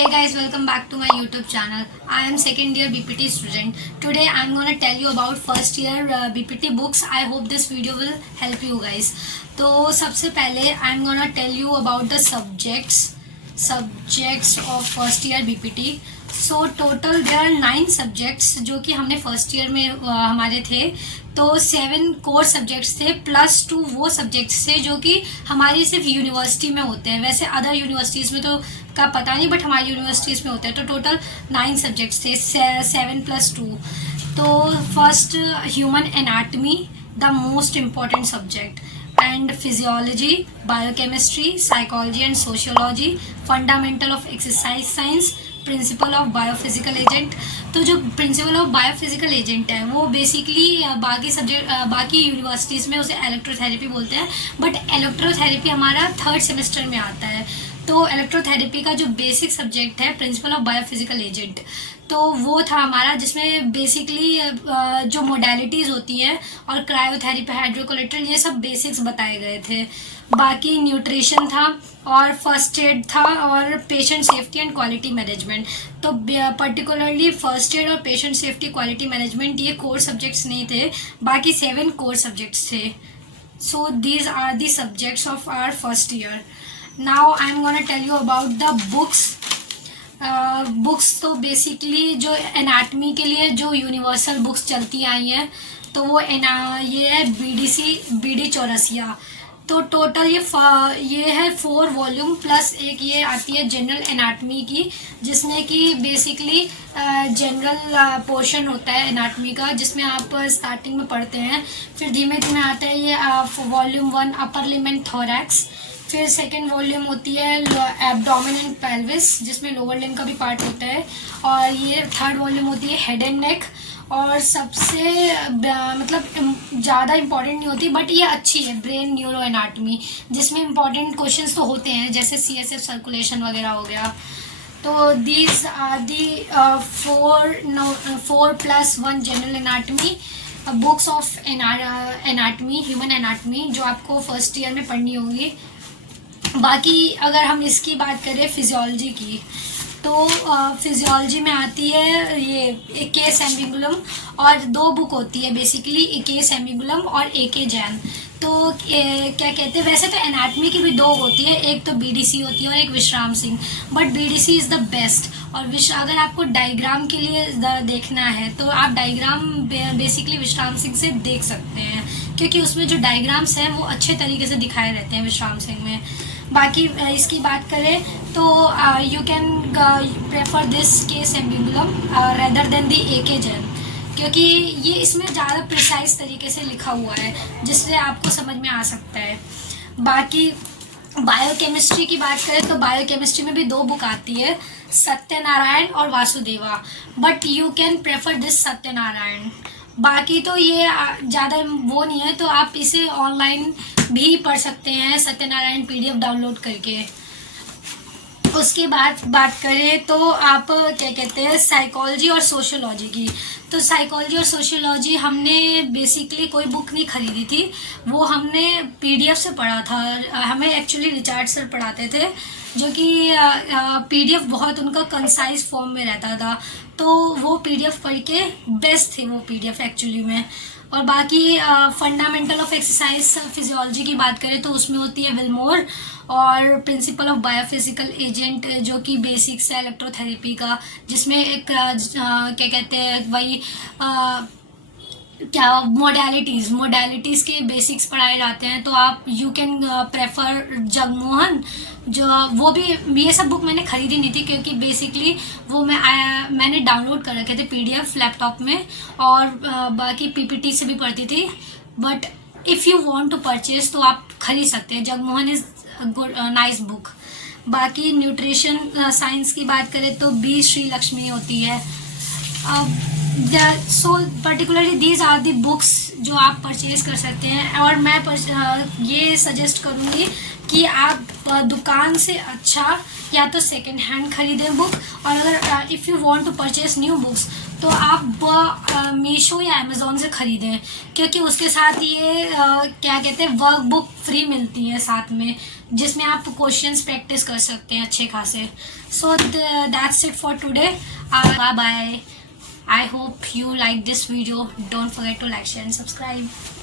Hey guys, welcome back to my YouTube channel. I am second year BPT student. Today I am gonna tell you about first year BPT books. I hope this video will help you guys. तो सबसे पहले I am gonna tell you about the subjects of first year BPT. So total there are 9 subjects जो कि हमने first year में हमारे थे. तो 7 कोर सब्जेक्ट्स थे प्लस 2 वो सब्जेक्ट्स थे जो कि हमारी सिर्फ यूनिवर्सिटी में होते हैं. वैसे अदर यूनिवर्सिटीज़ में तो का पता नहीं, बट हमारी यूनिवर्सिटीज़ में होते हैं. तो टोटल 9 सब्जेक्ट्स थे, 7 + 2. तो first human anatomy, the most important subject, and physiology, biochemistry, psychology and sociology, fundamental of exercise science, principle of biophysical agent. तो जो प्रिंसिपल ऑफ बायोफिजिकल एजेंट है वो बेसिकली बाकी यूनिवर्सिटीज़ में उसे इलेक्ट्रोथेरेपी बोलते हैं, बट इलेक्ट्रोथेरेपी हमारा 3rd सेमेस्टर में आता है. तो इलेक्ट्रोथेरेपी का जो बेसिक सब्जेक्ट है प्रिंसिपल ऑफ बायोफिजिकल एजेंट, तो वो था हमारा, जिसमें बेसिकली जो मोडेलिटीज़ होती है और क्रायोथेरेपी, हाइड्रोकोलेट्रल, ये सब बेसिक्स बताए गए थे. बाकी न्यूट्रिशन था और फर्स्ट एड था और patient safety and quality management. तो पर्टिकुलरली फर्स्ट एड और पेशेंट सेफ्टी क्वालिटी मैनेजमेंट ये कोर सब्जेक्ट्स नहीं थे, बाकी 7 कोर सब्जेक्ट्स थे. So these are the subjects of our first year. Now I am gonna tell you about the books. Books तो basically जो anatomy के लिए जो यूनिवर्सल बुक्स चलती आई हैं, तो वो ये है BD चौरसिया. तो टोटल ये है 4 वॉल्यूम प्लस एक ये आती है जनरल एनाटमी की, जिसमें कि बेसिकली जनरल पोर्शन होता है एनाटमी का, जिसमें आप स्टार्टिंग में पढ़ते हैं. फिर धीमे धीमे आता है ये volume 1 upper limb and thorax. फिर सेकेंड वॉल्यूम होती है एब्डोमेन एंड पेल्विस, जिसमें लोअर लिम्ब का भी पार्ट होता है. और ये 3rd वॉल्यूम होती है हेड एंड नेक. और सबसे मतलब ज़्यादा इम्पॉर्टेंट नहीं होती, बट ये अच्छी है, ब्रेन न्यूरो एनाटमी, जिसमें इम्पॉर्टेंट क्वेश्चंस तो होते हैं, जैसे CSF सर्कुलेशन वगैरह हो गया. तो these are the 4+1 general anatomy books of anatomy, human anatomy, जो आपको फर्स्ट ईयर में पढ़नी होगी. बाकी अगर हम इसकी बात करें फिजियोलॉजी की, तो फिजियोलॉजी में आती है ये केस एम्बिगुलम, और 2 बुक होती है बेसिकली, केस एम्बिगुलम और AK जैन. तो क्या कहते हैं, वैसे तो एनाटमी की भी 2 होती है, एक तो BDC होती है और एक विश्राम Singh, but BDC is the best. और अगर आपको डायग्राम के लिए देखना है तो आप डायग्राम बेसिकली विश्राम सिंह से देख सकते हैं, क्योंकि उसमें जो डायग्राम्स हैं वो अच्छे तरीके से दिखाए रहते हैं विश्राम सिंह में. बाकी इसकी बात करें तो you can prefer this case एम्बिगुलम rather than the AK Jain, क्योंकि ये इसमें ज़्यादा प्रिसाइज तरीके से लिखा हुआ है, जिससे आपको समझ में आ सकता है. बाकी बायोकेमिस्ट्री की बात करें तो बायोकेमिस्ट्री में भी 2 बुक आती है, सत्यनारायण और Vasudeva, but you can prefer this Satyanarayan. बाकी तो ये ज़्यादा वो नहीं है, तो आप इसे ऑनलाइन भी पढ़ सकते हैं सत्यनारायण PDF डाउनलोड करके. उसके बाद बात करें तो आप क्या कहते हैं साइकोलॉजी और सोशियोलॉजी की. तो साइकोलॉजी और सोशियोलॉजी हमने बेसिकली कोई बुक नहीं खरीदी थी, वो हमने PDF से पढ़ा था. हमें एक्चुअली रिचार्ड सर पढ़ाते थे, जो कि PDF बहुत उनका कंसाइज फॉर्म में रहता था, तो वो PDF पढ़ के बेस्ट थे वो PDF एक्चुअली में. और बाकी फंडामेंटल ऑफ एक्सरसाइज फिजियोलॉजी की बात करें तो उसमें होती है विलमोर, और प्रिंसिपल ऑफ बायोफिजिकल एजेंट, जो कि बेसिक्स है इलेक्ट्रोथेरेपी का, जिसमें एक क्या कहते हैं वही क्या मोडेलिटीज़ के बेसिक्स पढ़ाए जाते हैं. तो आप यू कैन प्रेफर जगमोहन, जो वो भी, ये सब बुक मैंने खरीदी नहीं थी, क्योंकि बेसिकली वो मैंने डाउनलोड कर रखे थे PDF लैपटॉप में, और बाकी PPT से भी पढ़ती थी. But if you want to purchase तो आप खरीद सकते हैं. Jagmohan is good nice book. बाकी न्यूट्रिशन साइंस की बात करें तो B श्रीलक्ष्मी होती है. So particularly these are the books जो आप परचेज कर सकते हैं. और मैं ये सजेस्ट करूँगी कि आप दुकान से अच्छा या तो सेकेंड हैंड खरीदें बुक, और अगर if you want to purchase new books तो आप मीशो या अमेज़ोन से ख़रीदें, क्योंकि उसके साथ ये क्या कहते हैं वर्क बुक फ्री मिलती है साथ में, जिसमें आप क्वेश्चंस प्रैक्टिस कर सकते हैं अच्छे खासे. So that's it for today. Bye bye. I hope you like this video. Don't forget to like, share and subscribe.